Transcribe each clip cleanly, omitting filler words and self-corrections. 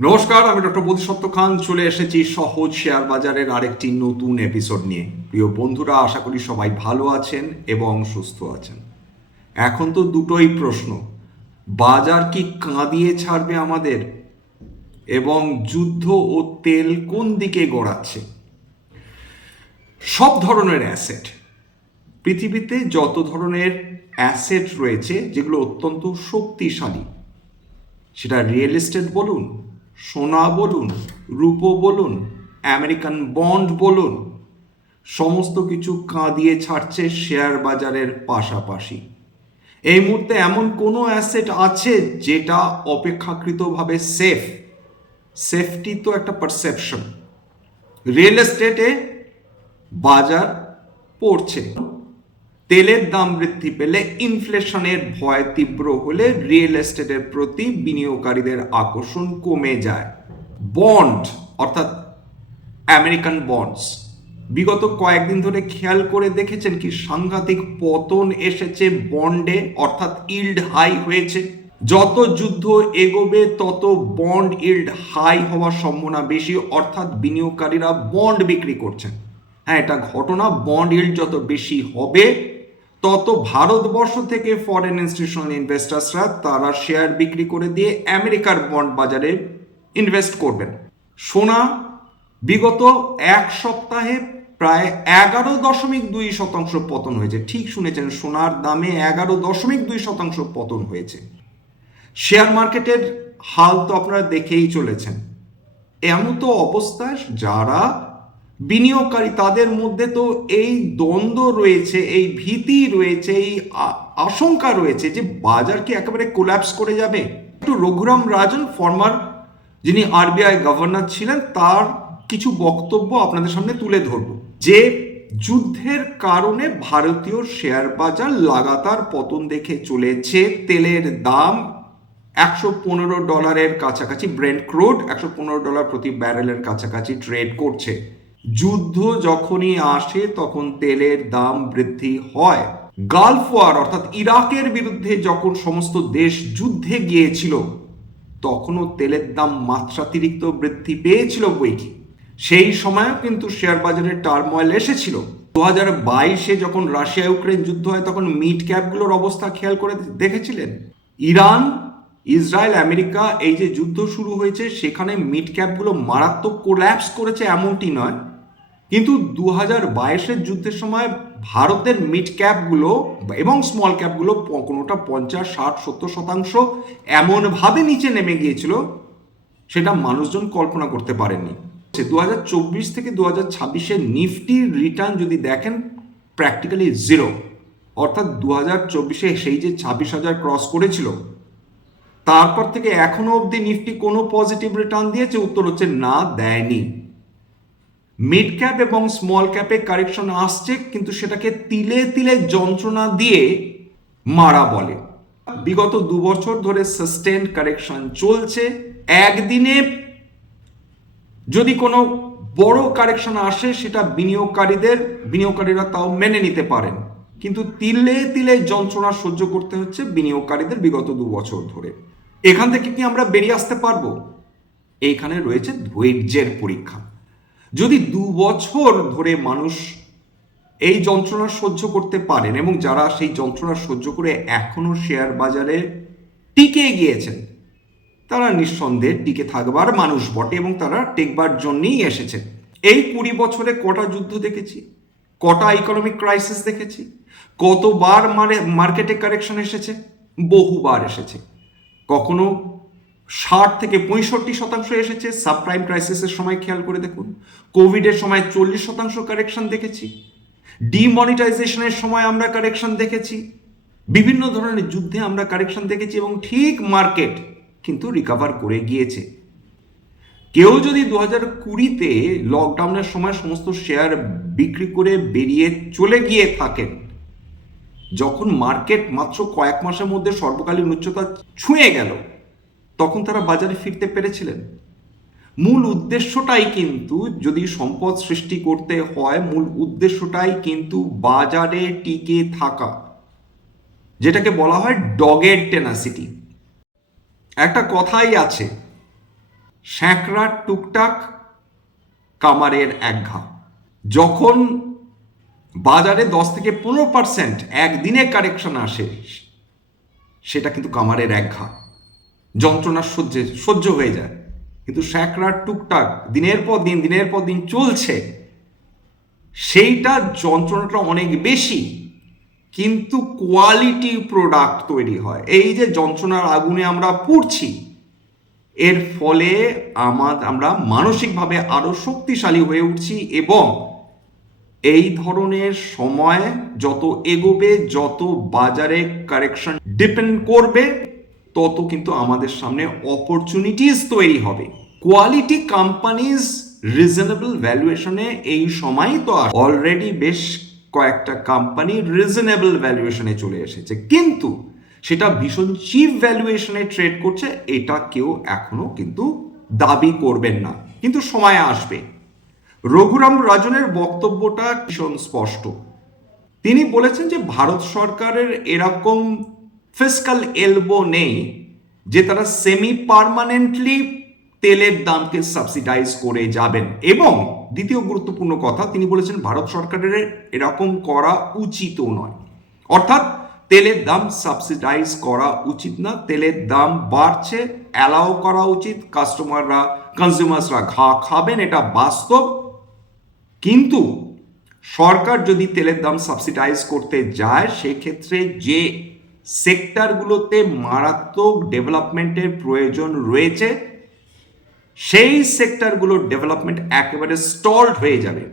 নমস্কার, আমি ডক্টর বোধিসত্ত্ব খান চলে এসেছি সহজ শেয়ার বাজারের আরেকটি নতুন এপিসোড নিয়ে। প্রিয় বন্ধুরা, আশা করি সবাই ভালো আছেন এবং সুস্থ আছেন। এখন তো দুটোই প্রশ্ন, বাজার কি কাঁদিয়ে ছাড়বে আমাদের, এবং যুদ্ধ ও তেল কোন দিকে গড়াচ্ছে। সব ধরনের অ্যাসেট, পৃথিবীতে যত ধরনের অ্যাসেট রয়েছে যেগুলো অত্যন্ত শক্তিশালী, সেটা রিয়েল এস্টেট বলুন, সোনা বলুন, রূপো বলুন, আমেরিকান বন্ড বলুন, সমস্ত কিছু কাঁদিয়ে ছাড়ছে শেয়ার বাজারের পাশাপাশি। এই মুহূর্তে এমন কোনো অ্যাসেট আছে যেটা অপেক্ষাকৃতভাবে সেফ? সেফটি তো একটা পারসেপশন। রিয়েল এস্টেটে বাজার পড়ছে, তেলের দাম বৃদ্ধি পেলে, ইনফ্লেশনের ভয় তীব্র হলে রিয়েল এস্টেটের প্রতি বিনিয়োগকারীদের আকর্ষণ কমে যায়। বন্ড অর্থাৎ আমেরিকান বন্ডস, বিগত কয়েকদিন ধরে খেয়াল করে দেখেছেন কি সাংঘাতিক পতন এসেছে বন্ডে, অর্থাৎ ইল্ড হাই হয়েছে। যত যুদ্ধ এগোবে তত বন্ড ইল্ড হাই হওয়ার সম্ভাবনা বেশি, অর্থাৎ বিনিয়োগকারীরা বন্ড বিক্রি করছেন। হ্যাঁ, এটা ঘটনা। বন্ড ইল্ড যত বেশি হবে তত ভারতবর্ষ থেকে ফরেন ইনস্টিটিউশনাল ইনভেস্টার্সরা তারা শেয়ার বিক্রি করে দিয়ে আমেরিকার বন্ড বাজারে ইনভেস্ট করবেন। সোনা বিগত এক সপ্তাহে প্রায় 11.2% পতন হয়েছে। ঠিক শুনেছেন, সোনার দামে 11.2% পতন হয়েছে। শেয়ার মার্কেটের হাল তো আপনারা দেখেই চলেছেন। এমন তো অবস্থায় যারা বিনিয়োগকারী তাদের মধ্যে তো এই দ্বন্দ্ব রয়েছে, এই ভীতি রয়েছে, এই আশঙ্কা রয়েছে যে বাজার কি একেবারে কোল্যাপস করে যাবে। একটু রঘুরাম রাজন, ফর্মার যিনি আরবিআই গভর্নর ছিলেন, তার কিছু বক্তব্য আপনাদের সামনে তুলে ধরব। যে যুদ্ধের কারণে ভারতীয় শেয়ার বাজার লাগাতার পতন দেখে চলেছে। তেলের দাম $115 কাছাকাছি, ব্রেন্ট ক্রুড $115 প্রতি ব্যারেলের কাছাকাছি ট্রেড করছে। যুদ্ধ যখনই আসে তখন তেলের দাম বৃদ্ধি হয়। গালফ ওয়ার অর্থাৎ ইরাকের বিরুদ্ধে যখন সমস্ত দেশ যুদ্ধে গিয়েছিল তখনও তেলের দাম মাত্রাতিরিক্ত বৃদ্ধি পেয়েছিল বইকি। সেই সময়ও কিন্তু শেয়ার বাজারে টার্ময়েল এসেছিল। 2022-এ যখন রাশিয়া ইউক্রেন যুদ্ধ হয় তখন মিড ক্যাপগুলোর অবস্থা খেয়াল করে দেখেছিলেন। ইরান, ইসরায়েল, আমেরিকা এই যে যুদ্ধ শুরু হয়েছে সেখানে মিড ক্যাপগুলো মারাত্মক কোল্যাপস করেছে এমনটি নয়, কিন্তু 2022-এর যুদ্ধের সময় ভারতের মিড ক্যাপগুলো এবং স্মল ক্যাপগুলো কোনোটা 50, 60, 70% এমনভাবে নিচে নেমে গিয়েছিল সেটা মানুষজন কল্পনা করতে পারেননি। 2024 থেকে 2026-এর নিফটির রিটার্ন যদি দেখেন প্র্যাকটিক্যালি জিরো, অর্থাৎ 2024-এ সেই যে 26,000 ক্রস করেছিল তারপর থেকে এখনো অবধি নিফটি কোনো পজিটিভ রিটার্ন দিয়েছে? উত্তর হচ্ছে না, দেয়নি। মিড ক্যাপ এবং স্মল ক্যাপে কারেকশন আসছে, কিন্তু সেটাকে তিলে তিলে যন্ত্রণা দিয়ে মারা বলে। বিগত 2 বছর ধরে সাস্টেইনড কারেকশন চলছে। একদিনে যদি কোনো বড় কারেকশন আসে সেটা বিনিয়োগকারীরা তাও মেনে নিতে পারেন, কিন্তু তিলে তিলে যন্ত্রণা সহ্য করতে হচ্ছে বিনিয়োগকারীদের বিগত 2 বছর ধরে। এখান থেকে কি আমরা বেরিয়ে আসতে পারবো? এইখানে রয়েছে ধৈর্যের পরীক্ষা। যদি 2 বছর ধরে মানুষ এই যন্ত্রণা সহ্য করতে পারেন এবং যারা সেই যন্ত্রণা সহ্য করে এখনো শেয়ার বাজারে টিকে গিয়েছেন তারা নিঃসন্দেহে টিকে থাকবার মানুষ বটে এবং তারা টেকবার জন্যই এসেছে। এই 20 বছরে কটা যুদ্ধ দেখেছি, কটা ইকোনমিক ক্রাইসিস দেখেছি, কতবার মার্কেটে কারেকশন এসেছে? বহুবার এসেছে। কখনো 60 থেকে 65% এসেছে। সাবপ্রাইম ক্রাইসিসের সময় খেয়াল করে দেখুন, কোভিডের সময় 40% কারেকশন দেখেছি, ডিমনিটাইজেশনের সময় আমরা কারেকশন দেখেছি, বিভিন্ন ধরনের যুদ্ধে আমরা কারেকশন দেখেছি এবং ঠিক মার্কেট কিন্তু রিকভার করে গিয়েছে। কেউ যদি 2020-তে লকডাউনের সময় সমস্ত শেয়ার বিক্রি করে বেরিয়ে চলে গিয়ে থাকেন, যখন মার্কেট মাত্র কয়েক মাসের মধ্যে সর্বকালীন উচ্চতা ছুঁয়ে গেল, তখন তারা বাজারে ফিরতে পেরেছিলেন? মূল উদ্দেশ্যটাই কিন্তু, যদি সম্পদ সৃষ্টি করতে হয়, মূল উদ্দেশ্যটাই কিন্তু বাজারে টিকে থাকা, যেটাকে বলা হয় ডগেড টেনাসিটি। একটা কথাই আছে, স্যাঁকড়া টুকটাক কামারের একঘা। যখন বাজারে 10 থেকে 15% একদিনে কারেকশন আসে, সেটা কিন্তু কামারের একঘা, যন্ত্রণার সহ্য হয়ে যায়। কিন্তু স্যাঁকড়া টুকটাক দিনের পর দিন চলছে, সেইটা যন্ত্রণাটা অনেক বেশি, কিন্তু কোয়ালিটি প্রোডাক্ট তৈরি হয়। এই যে যন্ত্রণার আগুনে আমরা পুড়ছি, এর ফলে আমরা মানসিকভাবে আরো শক্তিশালী হয়ে উঠছি, এবং এই ধরনের সময় যত এগোবে, যত বাজারে কারেকশন ডিপেন্ড করবে, তত কিন্তু আমাদের সামনে অপরচুনিটিস তৈরি হবে। কোয়ালিটি কোম্পানিজ রিজনেবল ভ্যালুয়েশনে এই সময় তো অলরেডি বেশ কয়েকটা কোম্পানি রিজনেবল ভ্যালুয়েশনে চলে এসেছে, কিন্তু সেটা ভীষণ চিপ ভ্যালুয়েশনে ট্রেড করছে, এটা কেউ এখনো কিন্তু দাবি করবেন না, কিন্তু সময় আসবে। রঘুরাম রাজনের বক্তব্যটা ভীষণ স্পষ্ট। তিনি বলেছেন যে ভারত সরকারের এরকম ফিসকাল এলবো নেই যে তারা সেমি পার্মানেন্টলি তেলের দামকে সাবসিডাইজ করে যাবেন। এবং দ্বিতীয় গুরুত্বপূর্ণ কথা, তিনি বলেছেন ভারত সরকারের এরকম করা উচিতও নয়। অর্থাৎ তেলের দাম সাবসিডাইজ করা উচিত না, তেলের দাম বাড়ছে, অ্যালাউ করা উচিত, কনজিউমার্সরা ঘা খাবেন, এটা বাস্তব। কিন্তু সরকার যদি তেলের দাম সাবসিডাইজ করতে যায়, সেক্ষেত্রে যে সেক্টরগুলোতে মারাত্মক ডেভেলপমেন্টের প্রয়োজন রয়েছে, সেই সেক্টরগুলোর ডেভেলপমেন্ট একেবারে স্টলড হয়ে যাবে।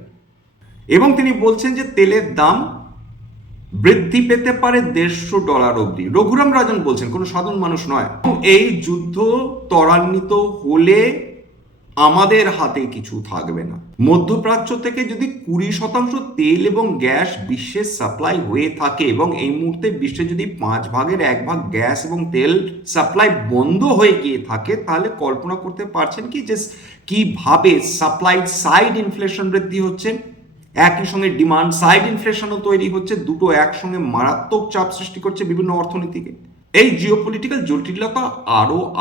এবং তিনি বলছেন যে তেলের দাম বৃদ্ধি পেতে পারে $150 অবধি। রঘুরাম রাজন বলছেন, কোনো সাধারণ মানুষ নয়। এই যুদ্ধ ত্বরান্বিত হলে আমাদের হাতে কিছু থাকবে না। মধ্যপ্রাচ্য থেকে যদি 20% তেল এবং গ্যাস বিশ্বের সাপ্লাই হয়ে থাকে, এবং এই মুহূর্তে বিশ্বে যদি 1/5 গ্যাস এবং তেল সাপ্লাই বন্ধ হয়ে গিয়ে থাকে, তাহলে কল্পনা করতে পারছেন কি যে কিভাবে সাপ্লাই সাইড ইনফ্লেশন বৃদ্ধি হচ্ছে, একই সঙ্গে ডিমান্ড সাইড ইনফ্লেশনও তৈরি হচ্ছে, দুটো একসঙ্গে মারাত্মক চাপ সৃষ্টি করছে বিভিন্ন অর্থনীতিকে। এই জিওপলিটিক্যাল জটিলতা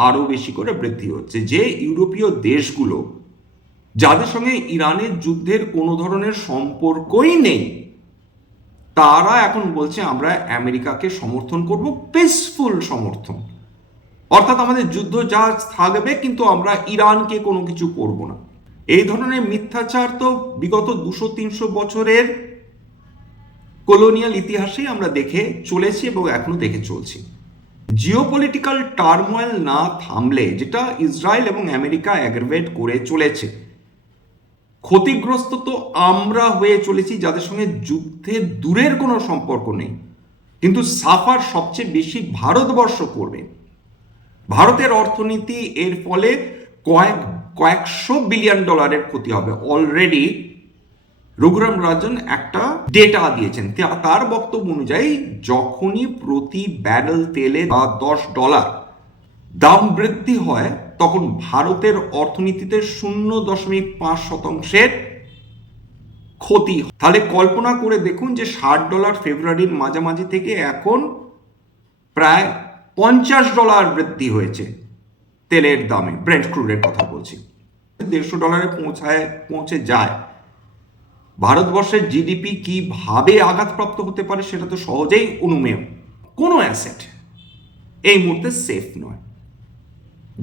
আরো বেশি করে বৃদ্ধি হচ্ছে। যে ইউরোপীয় দেশগুলো, যাদের সঙ্গে ইরানের যুদ্ধের কোনো ধরনের সম্পর্কই নেই, তারা এখন বলছে আমরা আমেরিকাকে সমর্থন করব, পিসফুল সমর্থন, অর্থাৎ আমাদের যুদ্ধ যা থাকবে, কিন্তু আমরা ইরানকে কোনো কিছু করব না। এই ধরনের মিথ্যাচার তো বিগত 200-300 বছরের কলোনিয়াল ইতিহাসে আমরা দেখে চলেছি এবং এখনো দেখে চলছি। জিওপলিটিক্যাল টার্মোয়েল না থামলে, যেটা ইসরায়েল এবং আমেরিকা অ্যাগ্রাভেট করে চলেছে, ক্ষতিগ্রস্ত তো আমরা হয়ে চলেছি, যাদের সঙ্গে যুদ্ধের দূরের কোনো সম্পর্ক নেই, কিন্তু সাফার সবচেয়ে বেশি ভারতবর্ষ করবে। ভারতের অর্থনীতি এর ফলে কয়েকশো বিলিয়ন ডলারের ক্ষতি হবে। অলরেডি রঘুরাম রাজন একটা ডেটা দিয়েছেন, তার বক্তব্য অনুযায়ী যখনই প্রতি ব্যারেল তেলে $10 দাম বৃদ্ধি হয়, তখন ভারতের অর্থনীতিতে 0.5% ক্ষতি। তাহলে কল্পনা করে দেখুন যে $60 ফেব্রুয়ারির মাঝামাঝি থেকে এখন প্রায় $50 বৃদ্ধি হয়েছে তেলের দামে, ব্রেন্ট ক্রুডের কথা বলছি। $150 পৌঁছে যায়। ভারতবর্ষের জিডিপি কিভাবে আঘাতপ্রাপ্ত হতে পারে সেটা তো সহজেই অনুমেয়। কোনো অ্যাসেট এই মুহূর্তে সেফ নয়।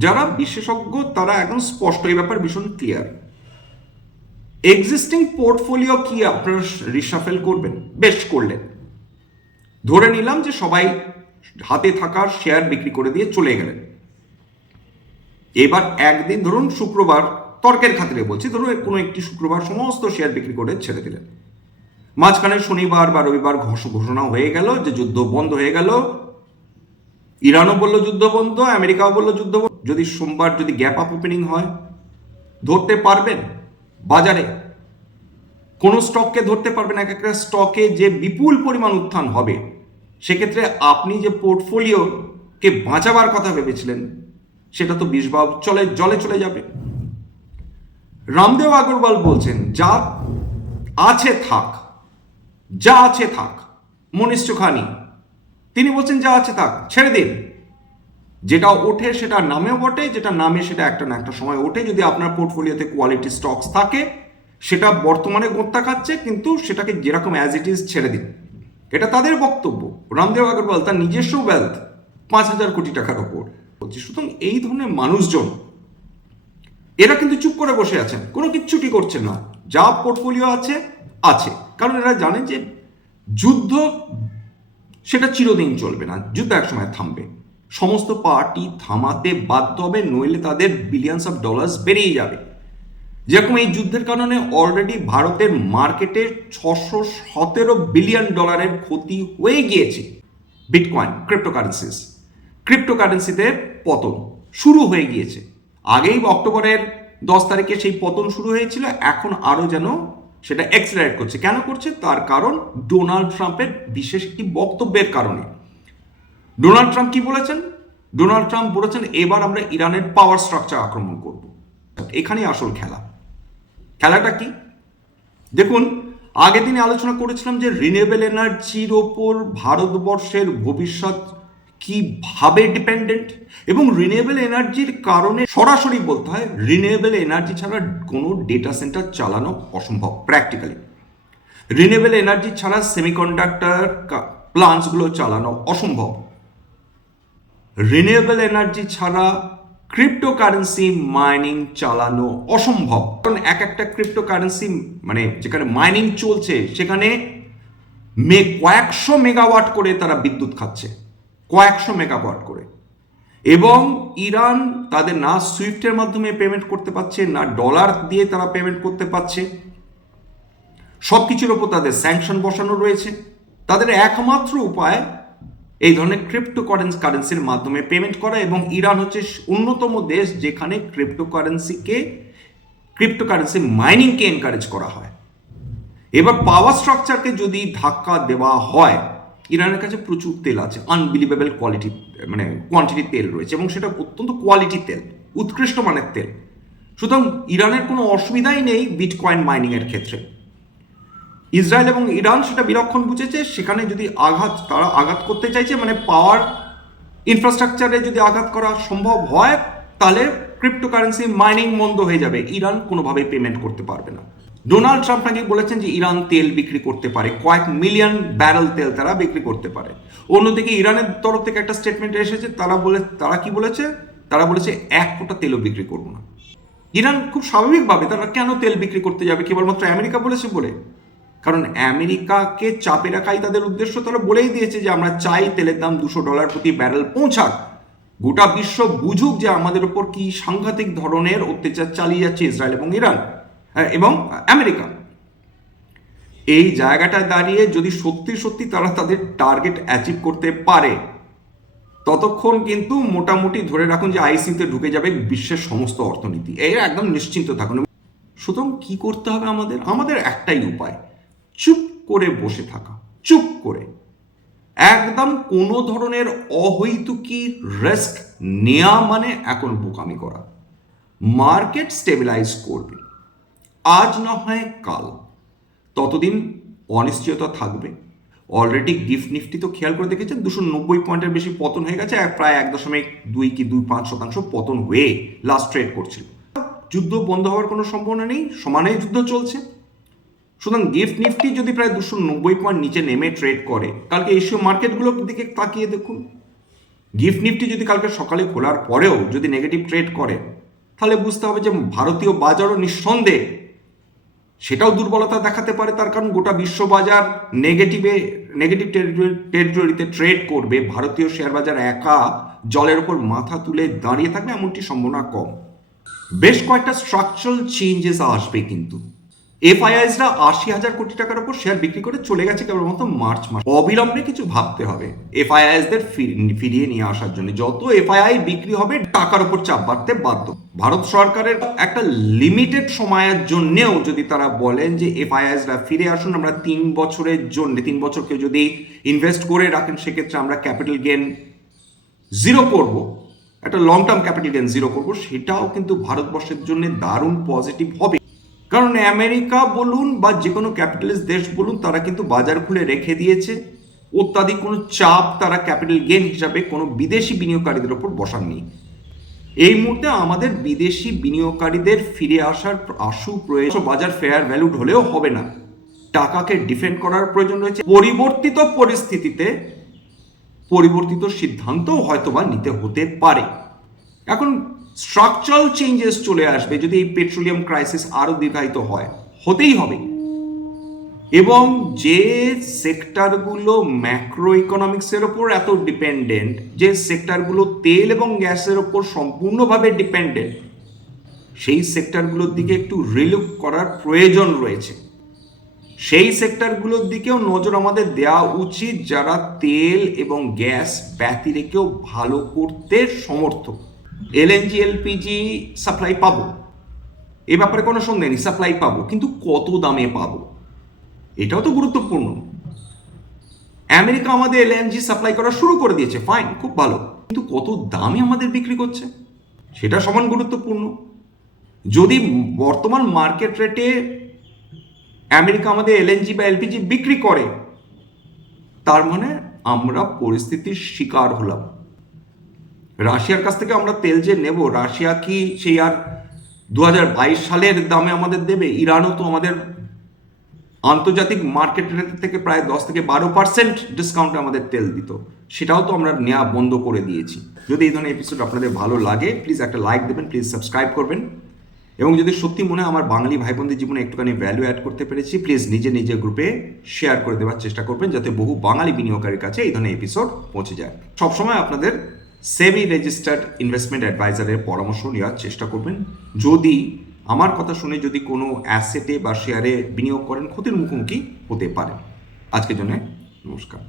যারা বিশেষজ্ঞ তারা একদম স্পষ্ট, এই ব্যাপার ভীষণ ক্লিয়ার। এক্সিস্টিং পোর্টফোলিও কি আপনারা রিশাফেল করবেন? বেশ করলেন, ধরে নিলাম যে সবাই হাতে থাকার শেয়ার বিক্রি করে দিয়ে চলে গেলেন। এবার একদিন ধরুন শুক্রবার, তর্কের খাতিরে বলছি, ধরুন কোনো একটি শুক্রবার সমস্ত শেয়ার বিক্রি করে ছেড়ে দিলেন। মাঝখানে শনিবার বা রবিবার ঘোষণা হয়ে গেল যে যুদ্ধ বন্ধ হয়ে গেল, ইরানও বলল যুদ্ধ বন্ধ, আমেরিকাও বলল যুদ্ধ বন্ধ। যদি সোমবার যদি গ্যাপ আপ ওপেনিং হয়, ধরতে পারবেন বাজারে? কোনো স্টককে ধরতে পারবেন? এক একটা স্টকে যে বিপুল পরিমাণ উত্থান হবে, সেক্ষেত্রে আপনি যে পোর্টফোলিওকে বাঁচাবার কথা ভেবেছিলেন, সেটা তো জলে চলে যাবে। রামদেব আগরওয়াল বলছেন যা আছে থাক, যা আছে থাক। মনীষ চোখানি তিনি বলছেন যা আছে থাক, ছেড়ে দিন, যেটা ওঠে সেটা নামেও বটে, যেটা নামে সেটা একটা না একটা সময় ওঠে। যদি আপনার পোর্টফোলিওতে কোয়ালিটি স্টকস থাকে সেটা বর্তমানে গোত্তা খাচ্ছে, কিন্তু সেটাকে যেরকম অ্যাজ ইট ইজ ছেড়ে দিন, এটা তাদের বক্তব্য। রামদেব আগরওয়াল তার নিজস্ব ওয়েলথ 5,000 কোটি টাকার ওপর। সুতরাং এই ধরনের মানুষজন এরা কিন্তু চুপ করে বসে আছেন, কোনো কিচ্ছুটি করছেন না, যা পোর্টফোলিও আছে আছে। কারণ এরা জানে যে যুদ্ধ সেটা চিরদিন চলবে না, যুদ্ধ একসময় থামবে, সমস্ত পার্টি থামাতে বাধ্য হবে, নইলে তাদের বিলিয়নস অফ ডলার্স বেরিয়ে যাবে। যেরকম এই যুদ্ধের কারণে অলরেডি ভারতের মার্কেটে 617 বিলিয়ন ডলারের ক্ষতি হয়ে গিয়েছে। বিটকয়েন, ক্রিপ্টোকারেন্সিতে পতন শুরু হয়ে গিয়েছে। আগেই অক্টোবরের 10 তারিখে সেই পতন শুরু হয়েছিল, এখন আরও যেন সেটা এক্সেলারেট করছে। কেন করছে? তার কারণ ডোনাল্ড ট্রাম্পের বিশেষ একটি বক্তব্যের কারণে। ডোনাল্ড ট্রাম্প কি বলেছেন? ডোনাল্ড ট্রাম্প বলেছেন এবার আমরা ইরানের পাওয়ার স্ট্রাকচার আক্রমণ করব। এখানেই আসল খেলাটা কি দেখুন। আগের দিনে আলোচনা করেছিলাম যে রিনিউয়েবল এনার্জির ওপর ভারতবর্ষের ভবিষ্যৎ কিভাবে ডিপেন্ডেন্ট, এবং রিনিউয়েবল এনার্জির কারণে সরাসরি বলতে হয় রিনিউয়েবল এনার্জি ছাড়া কোনো ডেটা সেন্টার চালানো অসম্ভব প্র্যাকটিক্যালি। রিনিউয়েবল এনার্জি ছাড়া সেমিকন্ডাক্টর প্লান্টসগুলো চালানো অসম্ভব। রিনিউয়েবল এনার্জি ছাড়া ক্রিপ্টোকারেন্সি মাইনিং চালানো অসম্ভব। কারণ একটা ক্রিপ্টোকারেন্সি মানে যেখানে মাইনিং চলছে সেখানে কয়েকশো মেগাওয়াট করে তারা বিদ্যুৎ খাচ্ছে, কয়েকশো মেগাওয়াট করে। এবং ইরান তাদের না সুইফটের মাধ্যমে পেমেন্ট করতে পারছে, না ডলার দিয়ে তারা পেমেন্ট করতে পারছে। সব কিছুর ওপর তাদের স্যাংশন বসানো রয়েছে। তাদের একমাত্র উপায় এই ধরনের ক্রিপ্টোকারেন্সির মাধ্যমে পেমেন্ট করা, এবং ইরান হচ্ছে অন্যতম দেশ যেখানে ক্রিপ্টোকারেন্সি মাইনিংকে এনকারেজ করা হয়। এবার পাওয়ার স্ট্রাকচারকে যদি ধাক্কা দেওয়া হয়, ইরানের কাছে প্রচুর তেল আছে, আনবিলিভেবল কোয়ান্টিটির তেল রয়েছে, এবং সেটা অত্যন্ত কোয়ালিটি তেল, উৎকৃষ্ট মানের তেল। সুতরাং ইরানের কোনো অসুবিধাই নেই বিটকয়েন মাইনিংয়ের ক্ষেত্রে। ইসরায়েল এবং ইরান সেটা বিলক্ষণ বুঝেছে। সেখানে যদি তারা আঘাত করতে চাইছে, মানে পাওয়ার ইনফ্রাস্ট্রাকচারে যদি আঘাত করা সম্ভব হয়, তাহলে ক্রিপ্টোকারেন্সি মাইনিং বন্ধ হয়ে যাবে, ইরান কোনোভাবেই পেমেন্ট করতে পারবে না। ডোনাল্ড ট্রাম্প নাকি বলেছেন যে ইরান তেল বিক্রি করতে পারে, কয়েক মিলিয়ন ব্যারেল তেল তারা বিক্রি করতে পারে। অন্যদিকে ইরানের তরফ থেকে একটা স্টেটমেন্ট এসেছে, তারা কি বলেছে? তারা বলেছে 1 কোটা তেলও বিক্রি করবো না। ইরান খুব স্বাভাবিকভাবে তারা কেন তেল বিক্রি করতে যাবে? কেবলমাত্র আমেরিকা বলেছে বলে? কারণ আমেরিকাকে চাপে রাখাই তাদের উদ্দেশ্য। তারা বলেই দিয়েছে যে আমরা চাই তেলের দাম $200 প্রতি ব্যারেল পৌঁছাক, গোটা বিশ্ব বুঝুক যে আমাদের উপর কি সাংঘাতিক ধরনের অত্যাচার চালিয়ে যাচ্ছে ইসরায়েল এবং ইরান এবং আমেরিকা। এই জায়গাটায় দাঁড়িয়ে যদি সত্যি তারা তাদের টার্গেট অ্যাচিভ করতে পারে, ততক্ষণ কিন্তু মোটামুটি ধরে রাখুন যে আইসিইউতে ঢুকে যাবে বিশ্বের সমস্ত অর্থনীতি। এর একদম নিশ্চিন্ত থাকুন। সুতরাং কি করতে হবে? আমাদের একটাই উপায়, চুপ করে বসে থাকা, চুপ করে। একদম কোনো ধরনের অহৈতুকী রিস্ক নেওয়া মানে এখন বোকামি করা। মার্কেট স্টেবিলাইজ করবে, আজ না হয় কাল, ততদিন অনিশ্চয়তা থাকবে। অলরেডি গিফট নিফটি তো খেয়াল করে দেখেছেন 290 পয়েন্টের বেশি পতন হয়ে গেছে, প্রায় 1.2 কি 2.5% পতন হয়ে লাস্ট ট্রেড করছিল। যুদ্ধ বন্ধ হওয়ার কোনো সম্ভাবনা নেই, সমানেই যুদ্ধ চলছে। সুতরাং গিফট নিফটি যদি প্রায় 290 পয়েন্ট নিচে নেমে ট্রেড করে, কালকে এশীয় মার্কেটগুলোর দিকে তাকিয়ে দেখুন। গিফট নিফটি যদি কালকে সকালে খোলার পরেও যদি নেগেটিভ ট্রেড করে, তাহলে বুঝতে হবে যে ভারতীয় বাজারও নিঃসন্দেহে সেটাও দুর্বলতা দেখাতে পারে। তার কারণ গোটা বিশ্ববাজার নেগেটিভ টেরিটরিতে ট্রেড করবে, ভারতীয় শেয়ার বাজার একা জলের ওপর মাথা তুলে দাঁড়িয়ে থাকবে এমনটি সম্ভাবনা কম। বেশ কয়েকটা স্ট্রাকচারাল চেঞ্জেস আসবে কিন্তু। এফআইআইসরা 80,000 কোটি টাকার উপর শেয়ার বিক্রি করে চলে গেছে কেবলমাত্র মার্চ মাস। অবিলম্বে কিছু ভাবতে হবে এফআইআইসদের ফিরিয়ে নিয়ে আসার জন্য। যত এফআইআই বিক্রি হবে টাকার উপর চাপ বাড়তে বাধ্য। ভারত সরকারের একটা লিমিটেড সময়ের জন্যেও যদি তারা বলেন যে এফআইআইসরা ফিরে আসুন, আমরা 3 বছরের জন্য 3 বছর কেউ যদি ইনভেস্ট করে রাখেন, সেক্ষেত্রে আমরা ক্যাপিটাল গেন জিরো করব, একটা long term capital gain zero করব, সেটাও কিন্তু ভারতবর্ষের জন্য দারুণ পজিটিভ হবে। কারণ আমেরিকা বলুন বা যে কোনো ক্যাপিটালিস্ট দেশ বলুন, তারা কিন্তু বাজার খুলে রেখে দিয়েছে, অত্যাধিক কোনো চাপ তারা ক্যাপিটাল গেইন হিসাবে কোনো বিদেশি বিনিয়োগকারীদের ওপর বসাননি। এই মুহূর্তে আমাদের বিদেশি বিনিয়োগকারীদের ফিরে আসার প্রয়োজন। বাজার ফেয়ার ভ্যালুড হলেও হবে না, টাকাকে ডিফেন্ড করার প্রয়োজন রয়েছে। পরিবর্তিত পরিস্থিতিতে পরিবর্তিত সিদ্ধান্তও হয়তোবা নিতে হতে পারে। এখন স্ট্রাকচারাল চেঞ্জেস চলে আসবে যদি এই পেট্রোলিয়াম ক্রাইসিস আরো দীর্ঘায়িত হয়, হতেই হবে। এবং যে সেক্টরগুলো ম্যাক্রো ইকোনমিক্সের ওপর এত ডিপেন্ডেন্ট, যে সেক্টরগুলো তেল এবং গ্যাসের ওপর সম্পূর্ণভাবে ডিপেন্ডেন্ট, সেই সেক্টরগুলোর দিকে একটু রিলুক করার প্রয়োজন রয়েছে। সেই সেক্টরগুলোর দিকেও নজর আমাদের দেওয়া উচিত যারা তেল এবং গ্যাস ব্যতি রেখেও ভালো করতে সমর্থ। এলএনজি এলপিজি সাপ্লাই পাবো, এ ব্যাপারে কোনো সন্দেহ নেই, সাপ্লাই পাবো, কিন্তু কত দামে পাবো এটাও তো গুরুত্বপূর্ণ। আমেরিকা আমাদের এলএনজি সাপ্লাই করা শুরু করে দিয়েছে, ফাইন, খুব ভালো, কিন্তু কত দামে আমাদের বিক্রি করছে সেটা সমান গুরুত্বপূর্ণ। যদি বর্তমান মার্কেট রেটে আমেরিকা আমাদের এলএনজি বা এলপিজি বিক্রি করে, তার মানে আমরা পরিস্থিতির শিকার হলাম। রাশিয়ার কাছ থেকে আমরা তেল যে নেব, রাশিয়া কি সেই আর 2022 সালের দামে আমাদের দেবে? ইরানও তো আমাদের আন্তর্জাতিক মার্কেট রেট থেকে প্রায় 10 থেকে 12% ডিসকাউন্টে আমাদের তেল দিত, সেটাও তো আমরা নেওয়া বন্ধ করে দিয়েছি। যদি এই ধরনের এপিসোড আপনাদের ভালো লাগে, প্লিজ একটা লাইক দেবেন, প্লিজ সাবস্ক্রাইব করবেন, এবং যদি সত্যি মনে হয় আমার বাঙালি ভাই বোনদের জীবনে একটুখানি ভ্যালু অ্যাড করতে পেরেছি, প্লিজ নিজের গ্রুপে শেয়ার করে দেওয়ার চেষ্টা করবেন, যাতে বহু বাঙালি বিনিয়োগকারীর কাছে এই ধরনের এপিসোড পৌঁছে যায়। সবসময় আপনাদের সেবি রেজিস্টার্ড ইনভেস্টমেন্ট অ্যাডভাইজারের পরামর্শ নেওয়ার চেষ্টা করবেন। যদি আমার কথা শুনে যদি কোনো অ্যাসেটে বা শেয়ারে বিনিয়োগ করেন, ক্ষতির মুখোমুখি হতে পারেন। আজকের জন্য নমস্কার।